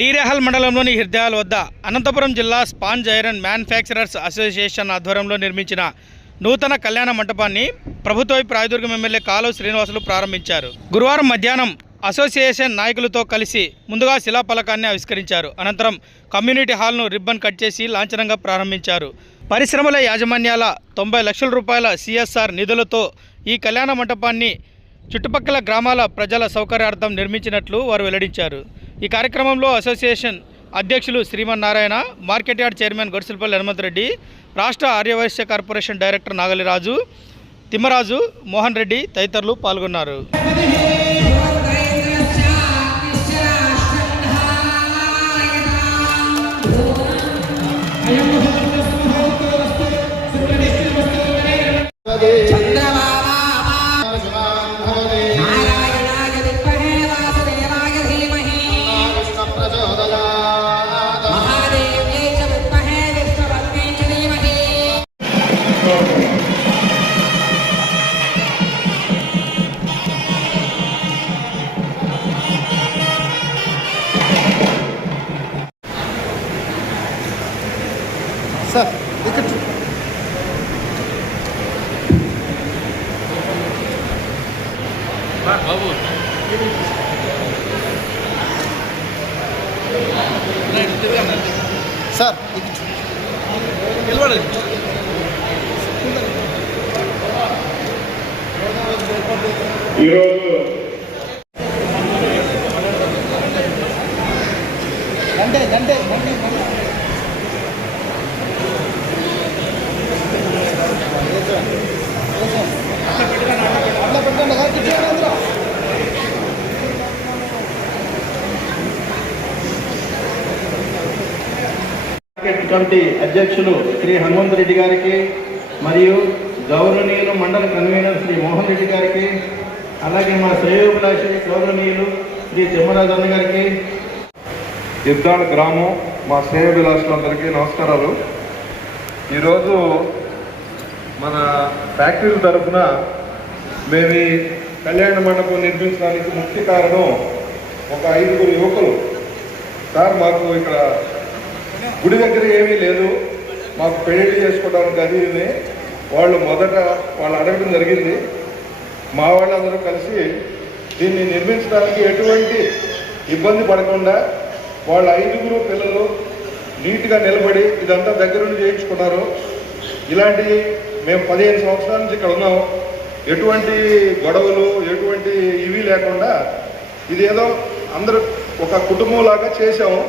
డీరేహల్ మండలంలోని హిర్దయాల వద్ద అనంతపురం జిల్లా స్పాంజ్ ఐరన్ మ్యానుఫ్యాక్చరర్స్ అసోసియేషన్ ఆధ్వర్యంలో నిర్మించిన నూతన కళ్యాణ మంటపాన్ని ప్రభుత్వ రాయదుర్గం ఎమ్మెల్యే కాలువ శ్రీనివాసులు ప్రారంభించారు. గురువారం మధ్యాహ్నం అసోసియేషన్ నాయకులతో కలిసి ముందుగా శిలాఫలకాన్ని ఆవిష్కరించారు. అనంతరం కమ్యూనిటీ హాల్ను రిబ్బన్ కట్ చేసి లాంఛనంగా ప్రారంభించారు. పరిశ్రమల యాజమాన్యాల తొంభై లక్షల రూపాయల సిఎస్ఆర్ నిధులతో ఈ కళ్యాణ మంటపాన్ని చుట్టుపక్కల గ్రామాల ప్రజల సౌకర్యార్థం నిర్మించినట్లు వారు వెల్లడించారు. ఈ కార్యక్రమంలో అసోసియేషన్ అధ్యక్షులు Srimannarayana market yard chairman Godisilpalli Hanumanthareddy రాష్ట్ర ఆర్యవైశ్య కార్పొరేషన్ డైరెక్టర్ నాగలిరాజు తిమ్మరాజు మోహన్ రెడ్డి తదితరులు పాల్గొన్నారు Yeah. సార్ కమిటీ అధ్యక్షులు శ్రీ హనుమంత్ రెడ్డి గారికి మరియు గౌరవనీయులు మండల కన్వీనర్ శ్రీ మోహన్ రెడ్డి గారికి అలాగే మా శ్రేయోభిలాషి గౌరవనీయులు శ్రీ తిమ్మరాజు అన్న గారికి. యుద్ధాల గ్రామం మా శ్రేయోభిలాషులందరికీ నమస్కారాలు. ఈరోజు మన ఫ్యాక్టరీల తరఫున మేము ఈ కళ్యాణ మండపం నిర్మించడానికి ముఖ్య కారణం ఒక ఐదుగురు యువకులు. సార్ మాకు ఇక్కడ గుడి దగ్గర ఏమీ లేదు. మాకు పెళ్ళి చేసుకోవడానికి అది ఇది. వాళ్ళు మొదట వాళ్ళు అడగడం జరిగింది. మా వాళ్ళందరూ కలిసి దీన్ని నిర్మించడానికి ఎటువంటి ఇబ్బంది పడకుండా వాళ్ళ ఐదుగురు పిల్లలు నీట్గా నిలబడి ఇదంతా దగ్గర నుండి చేయించుకున్నారు. ఇలాంటి మేము పదిహేను సంవత్సరాల నుంచి ఇక్కడ ఉన్నాం. ఎటువంటి గొడవలు ఎటువంటి ఇవి లేకుండా ఇదేదో అందరూ ఒక కుటుంబం లాగా చేసాము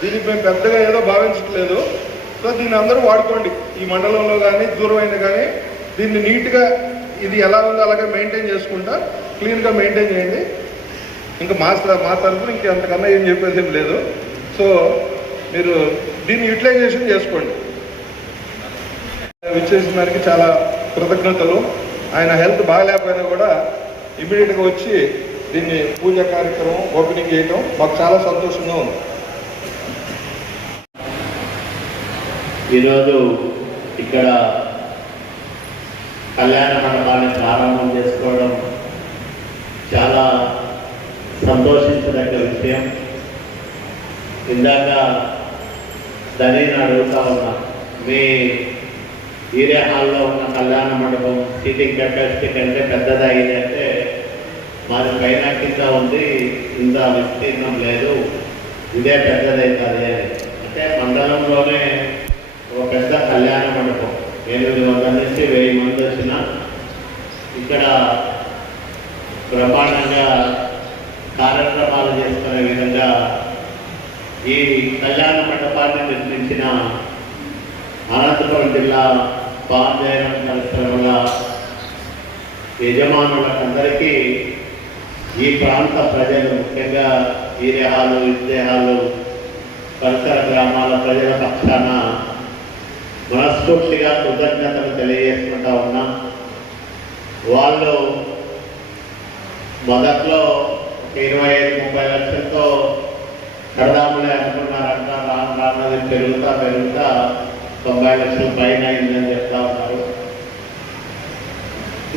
దీనికి మేము పెద్దగా ఏదో భావించట్లేదు. సో దీన్ని అందరూ వాడుకోండి. ఈ మండలంలో కానీ దూరమైన కానీ దీన్ని నీట్గా ఇది ఎలా ఉందో అలాగే మెయింటైన్ చేసుకుంటా క్లీన్గా మెయింటైన్ చేయండి. ఇంకా మా మా తరఫున ఇంక అంతకన్నా ఏం చెప్పేది ఏం లేదు. సో మీరు దీన్ని యూటిలైజేషన్ చేసుకోండి. విచ్చేసిన దానికి చాలా కృతజ్ఞతలు. ఆయన హెల్త్ బాగాలేకపోయినా కూడా ఇమీడియట్గా వచ్చి దీన్ని పూజ కార్యక్రమం ఓపెనింగ్ చేయటం మాకు చాలా సంతోషంగా ఉంది. ఈరోజు ఇక్కడ కళ్యాణ మండపాన్ని ప్రారంభం చేసుకోవడం చాలా సంతోషించదగ్గ విషయం. ఇందాక ధనీని అడుగుతా ఉన్నా. మీ ఏరియా హాల్లో ఉన్న కళ్యాణ మండపం సీటింగ్ కెపాసిటీ కంటే పెద్దదైంది అంటే మాది పైన కింద ఉంది ఇంత విస్తీర్ణం లేదు. ఇదే పెద్దదైతుంది అంటే మండలంలోనే ఒక పెద్ద కళ్యాణ మండపం ఎనిమిది వందల నుంచి వెయ్యి మంది వచ్చిన ఇక్కడ బ్రహ్మాండంగా కార్యక్రమాలు చేసుకునే విధంగా ఈ కళ్యాణ మండపాన్ని నిర్మించిన అనంతపురం జిల్లా పాంజయం పరిశ్రమల యజమానులందరికీ ఈ ప్రాంత ప్రజలు ముఖ్యంగా ఈ దేహాలు విద్యేహాలు పరిసర గ్రామాల ప్రజల పక్షాన మనస్ఫూర్తిగా కృతజ్ఞతలు తెలియజేసుకుంటా ఉన్నాం. వాళ్ళు మొదట్లో ఒక ఇరవై ఐదు ముప్పై లక్షలతో కడదాములే అనుకున్నారంట. రాను రానది పెరుగుతా పెరుగుతా తొంభై లక్షల పైన అయిందని చెప్తా ఉన్నారు.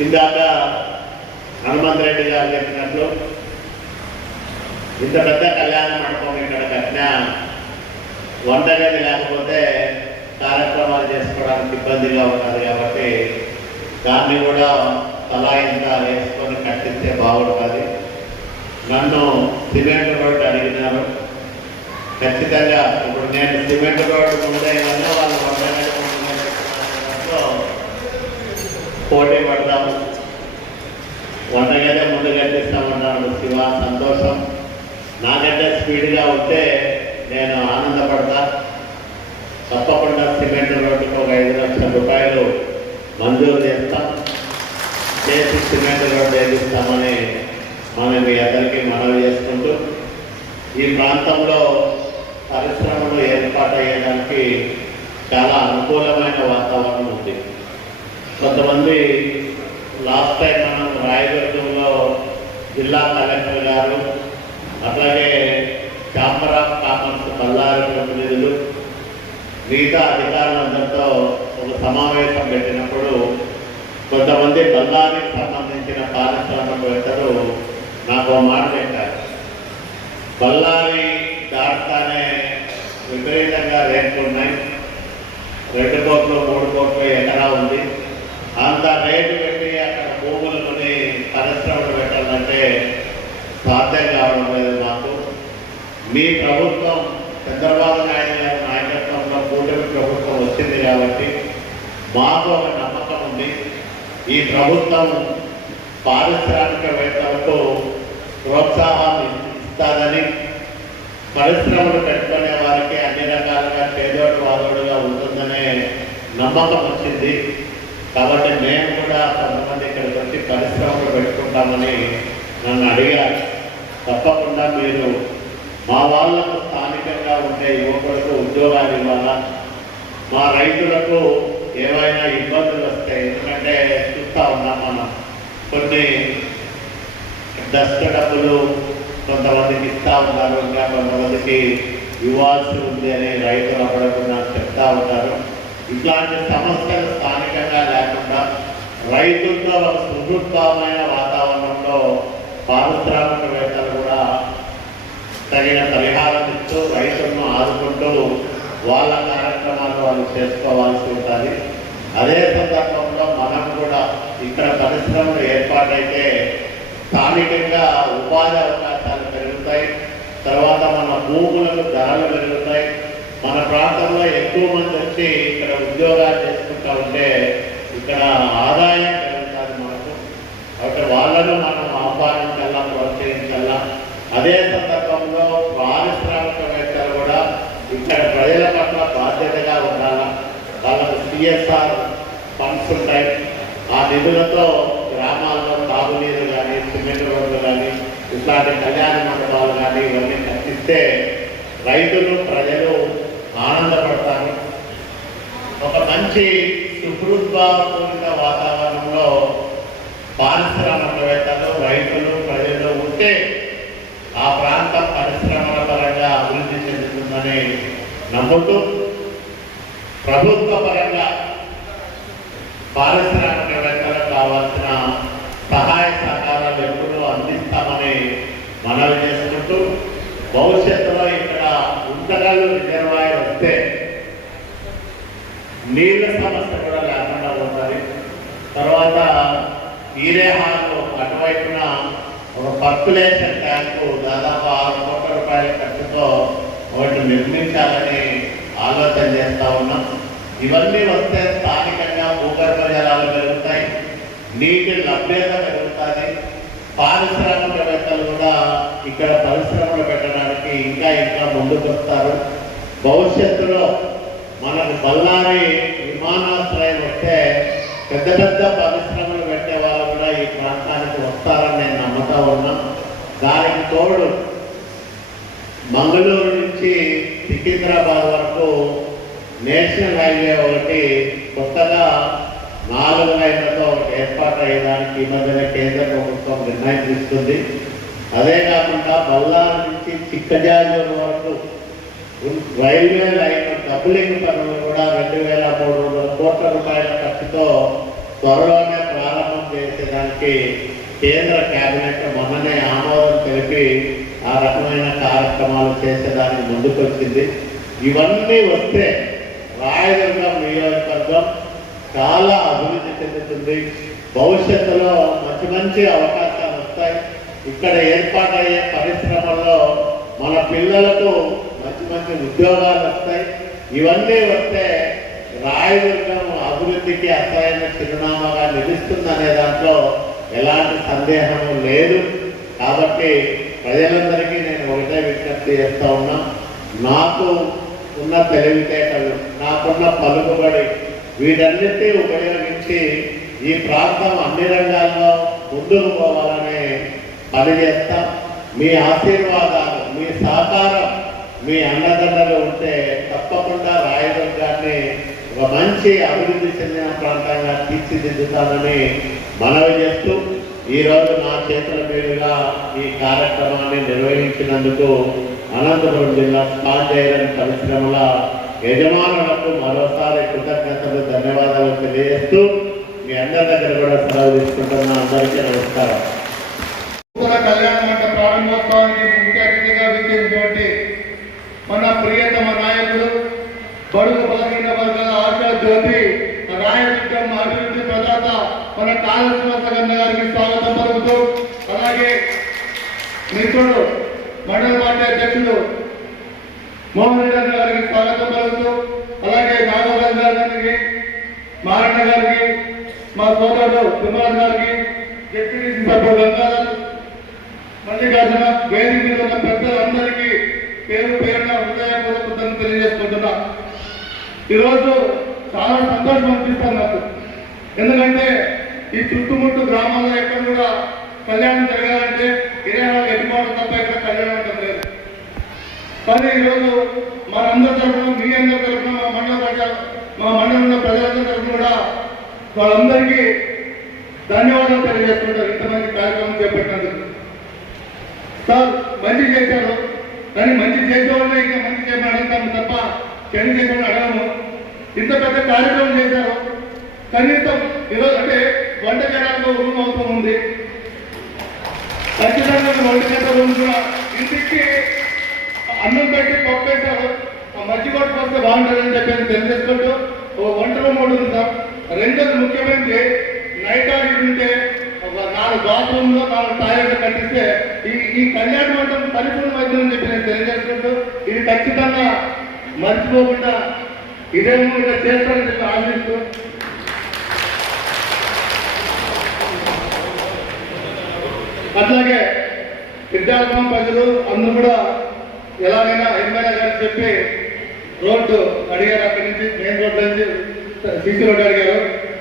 ఇందాక హనుమంత్ రెడ్డి గారు చెప్పినట్లు ఇంత పెద్ద కళ్యాణ మండపం ఇక్కడ కట్టిన వంట గది లేకపోతే కార్యక్రమాలు చేసుకోవడానికి ఇబ్బందిగా ఉంటుంది కాబట్టి దాన్ని కూడా తలా వేసుకొని కట్టిస్తే బాగుంటుంది. నన్ను సిమెంట్ రోడ్డు అడిగినారు. ఖచ్చితంగా ఇప్పుడు నేను సిమెంట్ రోడ్డు ముందైనా వాళ్ళు పోటీ పడదాము వంటగదే ముందు కట్టిస్తామన్నాడు శివ. సంతోషం. నాకంటే స్పీడ్గా ఉంటే నేను ఆనందపడతా. తప్పకుండా సిమెంట్ రోడ్డుకు ఒక ఐదు లక్షల రూపాయలు మంజూరు చేస్తాం. చేసి సిమెంట్ రోడ్డు వేపిస్తామని మనం మీ అందరికీ మనవి చేసుకుంటూ ఈ ప్రాంతంలో పరిశ్రమలు ఏర్పాటయ్యేదానికి చాలా అనుకూలమైన వాతావరణం ఉంది. కొంతమంది లాస్ట్ టైం మనం రాయదుర్గంలో జిల్లా కలెక్టర్ గారు అట్లాగే ఛాంబర్ ఆఫ్ కామర్స్ బల్లారు ప్రతినిధులు మిగతా అధికారులందరితో ఒక సమావేశం పెట్టినప్పుడు కొంతమంది బళ్ళారికి సంబంధించిన పారిశ్రామికవేత్తలు నాకు మాట పెట్టారు బల్లారి దాటుతానే విపరీతంగా రేట్లు ఉన్నాయి. రెండు కోట్లు మూడు కోట్లు ఎకరా ఉంది. అంత రేటు పెట్టి అక్కడ భూములు కొని పరిశ్రమలు పెట్టాలంటే సాధ్యం కావడం లేదు మాకు. మీ ప్రభుత్వం చంద్రబాబు నాయుడు గారి నాయకత్వం కూటమి ప్రభుత్వం వచ్చింది కాబట్టి మాకు ఒక నమ్మకం ఉంది. ఈ ప్రభుత్వం పారిశ్రామికవేత్తలకు ప్రోత్సాహాన్ని ఇస్తాదని పరిశ్రమలు పెట్టుకునే వారికి అన్ని రకాలుగా పేదోడు వాదోడుగా ఉంటుందనే నమ్మకం వచ్చింది. కాబట్టి మేము కూడా కొంతమంది ఇక్కడికి వచ్చి పరిశ్రమలు పెట్టుకుంటామని నన్ను అడిగారు. తప్పకుండా మీరు మా వాళ్ళకు స్థానికంగా ఉండే యువకులకు ఉద్యోగాలు ఇవ్వాలా? మా రైతులకు ఏవైనా ఇబ్బందులు వస్తాయి ఎందుకంటే చూస్తూ ఉన్నాం మనం కొన్ని దస్త డబ్బులు కొంతమందికి ఇస్తూ ఉన్నారు ఇంకా కొంతమందికి ఇవ్వాల్సి ఉంది అని రైతులు అవ్వకుండా చెప్తా ఉంటారు ఇట్లాంటి సమస్యలు స్థానికంగా లేకుండా రైతులతో ఒక సుహృద్భావమైన వాతావరణంలో పారిశ్రామికవేత్తలు కూడా తగిన పరిహారం ఇస్తూ రైతులను ఆదుకుంటూ వాళ్ళ కార్యక్రమాలు వాళ్ళు చేసుకోవాల్సి ఉంటుంది. అదే సందర్భంలో మనం కూడా ఇక్కడ పరిశ్రమలు ఏర్పాటైతే స్థానికంగా ఉపాధి అవకాశాలు పెరుగుతాయి. తర్వాత మన భూములకు ధరలు పెరుగుతాయి. మన ప్రాంతంలో ఎక్కువ మంది వచ్చి ఇక్కడ ఉద్యోగాలు చేసుకుంటూ ఉంటే ఇక్కడ ఆదాయం పెరుగుతుంది మనకు. కాబట్టి వాళ్ళను మనం ఆహ్వానించాలా ప్రోత్సహించాలా? అదే సందర్భంలో పారిశ్రామికవేత్తలు కూడా ఇక్కడ ప్రజల పట్ల బాధ్యతగా ఉండాలా వాళ్ళకు సిఎస్ఆర్ ఫండ్స్ ఉంటాయి. ఆ నిధులతో గ్రామాల్లో తాగునీరు కానీ సిమెంట్ రోడ్లు కానీ ఇట్లాంటి కళ్యాణ మండపాలు కానీ ఇవన్నీ కట్టిస్తే రైతులు ప్రజలు ఆనందపడతారు. ఒక మంచి సుహృద్భావపూరిత వాతావరణంలో పారిశ్రామికవేత్తలు రైతులు ప్రజలు ఉంటే ఆ ప్రాంతం పరిశ్రమల పరంగా అభివృద్ధి చెందుతుందని నమ్ముతూ ప్రభుత్వ పరంగా పారిశ్రామికవేత్తలకు కావాల్సిన సహాయ సహకారాలు ఎప్పుడూ అందిస్తామని మనవి చేసుకుంటూ భవిష్యత్తులో ఇక్కడ ఉంటగల్లు రిజర్వాయర్ వస్తే నీళ్ళ సమస్య కూడా లేకుండా ఉంటుంది తర్వాత ఈరేహాలు అటువైపున ఒక పర్కులేషన్ ట్యాంకు దాదాపు ఆరు కోట్ల రూపాయల ఖర్చుతో ఒకటి నిర్మించాలని ఆలోచన చేస్తా ఉన్నాం. ఇవన్నీ వస్తే భూగర్భ జలాలు పెరుగుతాయి నీటి లభ్యత పెరుగుతుంది పారిశ్రామికవేత్తలు కూడా ఇక్కడ పరిశ్రమలు పెట్టడానికి ఇంకా ఇంకా ముందుకు వస్తారు. భవిష్యత్తులో మనకు బళ్ళారి విమానాశ్రయం వస్తే పెద్ద పెద్ద పరిశ్రమలు పెట్టే వాళ్ళు కూడా ఈ ప్రాంతానికి వస్తారని నేను నమ్ముతా ఉన్నా. దానికి తోడు మంగళూరు నుంచి సికింద్రాబాద్ నేషనల్ హైవే ఒకటి కొత్తగా నాలుగు లైన్లతో ఒకటి ఏర్పాటు అయ్యేదానికి ఈ మధ్యన కేంద్ర ప్రభుత్వం నిర్ణయం తీసుకుంది అదే కాకుండా బల్లారు నుంచి చిక్కజాజూరు వరకు రైల్వే లైన్ డబులింగ్ పనులు కూడా రెండు వేల మూడు వందల కోట్ల రూపాయల ఖర్చుతో త్వరలోనే ప్రారంభం చేసేదానికి కేంద్ర కేబినెట్ మొన్ననే ఆమోదం తెలిపి ఆ రకమైన కార్యక్రమాలు చేసేదానికి ముందుకొచ్చింది. ఇవన్నీ వస్తే రాయదుర్గం నియోజకవర్గం చాలా అభివృద్ధి చెందుతుంది. భవిష్యత్తులో మంచి మంచి అవకాశాలు వస్తాయి. ఇక్కడ ఏర్పాటయ్యే పరిశ్రమల్లో మన పిల్లలకు మంచి మంచి ఉద్యోగాలు వస్తాయి. ఇవన్నీ వస్తే రాయదుర్గం అభివృద్ధికి అసలైన చిరునామాగా నిలుస్తుందనే దాంట్లో ఎలాంటి సందేహం లేదు. కాబట్టి ప్రజలందరికీ నేను ఒకటే విజ్ఞప్తి చేస్తా ఉన్నా. నాకు ఉన్న తెలివితేటలు నాకున్న పలుకుబడి వీటన్నిటినీ ఉపయోగించి ఈ ప్రాంతం అన్ని రంగాల్లో ముందుకు పోవాలనే పని మీ ఆశీర్వాదాలు మీ సహకారం మీ అన్నదండలు ఉంటే తప్పకుండా రాయదుర్గాన్ని ఒక మంచి అభివృద్ధి చెందిన ప్రాంతంగా తీర్చిదిద్దుతానని మనవి చేస్తూ ఈరోజు నా చేతుల మీదుగా ఈ కార్యక్రమాన్ని నిర్వహించినందుకు అనంతపురం జిల్లా స్పాట్ ఐరన్ పరిశ్రమల యజమానులకు మరోసారి కృతజ్ఞతలు ధన్యవాదాలు తెలియజేస్తూ మీ అందరి దగ్గర కూడా సెలవు తీసుకుంటున్నా. అందరికీ నమస్కారం. కళ్యాణ మండప ప్రారంభోత్సవానికి ముఖ్య అతిథిగా విచ్చేసినటువంటి మన ప్రియతమ నాయకుడు బడుగు బలహీన వర్గాల ఆశా జ్యోతి రాయదుర్గం అభివృద్ధి ప్రదాత మన కాళేశ్వర గన్న గారికి స్వాగతం పలుకుతూ అలాగే మిత్రుడు మండల పార్టీ అధ్యక్షుడు మోహన్ రెడ్డి అన్న గారికి స్వాగతం పలుకుతూ అలాగే నాగరాజు గారికి మారణ గారికి మా సోదరుడు కుమార్ గారికి డిప్యూటీ సభ్యుడు గంగాధర్ మల్లికార్జున వేదిక మీద ఉన్న పెద్దలందరికీ పేరు పేరున హృదయపూర్వక తెలియజేసుకుంటున్నా. ఈరోజు చాలా సంతోషం అనిపిస్తాను నాకు. ఎందుకంటే ఈ చుట్టుముట్టు గ్రామాల్లో ఎక్కడ కూడా కళ్యాణం జరగాలంటే ఇదే వాళ్ళు ఎదుగుబాటు తప్ప ఇక్కడ కళ్యాణం ఉంటుంది లేదు. కానీ ఈరోజు మనందరి తరఫున మీ అందరి తరఫున మా మండల ప్రజల మా మండలంలో ప్రజలందరి తరఫున కూడా వాళ్ళందరికీ ధన్యవాదాలు తెలియజేస్తుంటారు ఇంతమంది కార్యక్రమం చేపట్టినందుకు. సార్ మంచి చేశారు. కానీ మంచి చేసేవాళ్ళే ఇంకా మంచి చేయమని అడుగుతాము తప్ప చెడు చేయమని అడగము. ఇంత పెద్ద కార్యక్రమం చేశారు. కనీసం ఈరోజు అంటే వంట చేయడానికి రూమ్ అవసరం ఉంది. ఖచ్చితంగా వంట చేసే ఇంటికి అన్నం పెట్టి పప్పు పెట్టారు మధ్య బాగుంటుందని చెప్పేసి తెలియజేసుకుంటూ ఓ ఒంటరి మూడు ఒకటి రెండోది ముఖ్యమైనది నైట్ ఆడిట్ ఉంటే ఒక నాలుగు బాత్రూమ్లో నాలుగు టాయిలెట్లు కట్టిస్తే ఈ ఈ కళ్యాణ మండపం పరిపూర్ణమైందని చెప్పి నేను తెలియజేసుకుంటూ ఇది ఖచ్చితంగా మర్చిపోకుండా ఇదే ఇట్లా చేస్తారని చెప్పి ఆశిస్తూ అట్లాగే విద్యార్థం ప్రజలు అందరూ కూడా ఎలాగైనా ఎమ్మెల్యే గారు చెప్పి రోడ్డు అడిగారు. అక్కడి నుంచి మెయిన్ రోడ్డు నుంచి సీసీ రోడ్డు అడిగారు.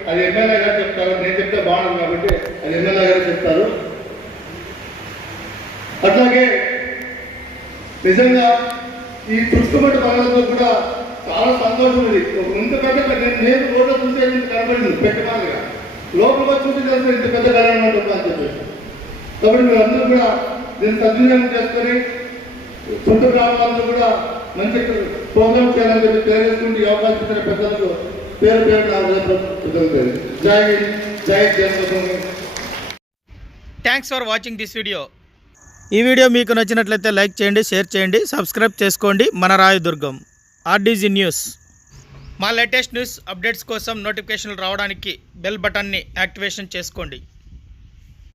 అది ఎమ్మెల్యే గారు చెప్తారు. నేను చెప్తే బాగుంది కాబట్టి అది ఎమ్మెల్యే గారు చెప్తారు. అట్లాగే నిజంగా ఈ చుట్టుముట్టు పనులతో కూడా చాలా సంతోషం ఉంది. ఇంత పెద్ద నేను నేను రోడ్లో చూసే కనబడింది. కనపడింది పెట్టమాలిగా లోపల వచ్చి చూసి ఇంత పెద్ద కళ్యాణం ఉంటుంది అని చెప్పేసి. కాబట్టి మీరు అందరూ కూడా దీన్ని సద్వినియోగం చేసుకొని చుట్టూ గ్రామాల్లో కూడా మంచి ప్రోగ్రామ్ చేయాలని చెప్పి తెలియజేసుకుంటూ ఈ అవకాశం ఇచ్చిన పెద్దలకు పేరు పేరు నా జై హింద్ జై జన్మభూమి. Thanks for watching this video ఈ వీడియో మీకు నచ్చినట్లయితే లైక్ చేయండి షేర్ చేయండి సబ్స్క్రైబ్ చేసుకోండి. మన రాయదుర్గం ఆర్డీజీ న్యూస్ మా లేటెస్ట్ న్యూస్ అప్డేట్స్ కోసం నోటిఫికేషన్లు రావడానికి బెల్ బటన్ని యాక్టివేషన్ చేసుకోండి.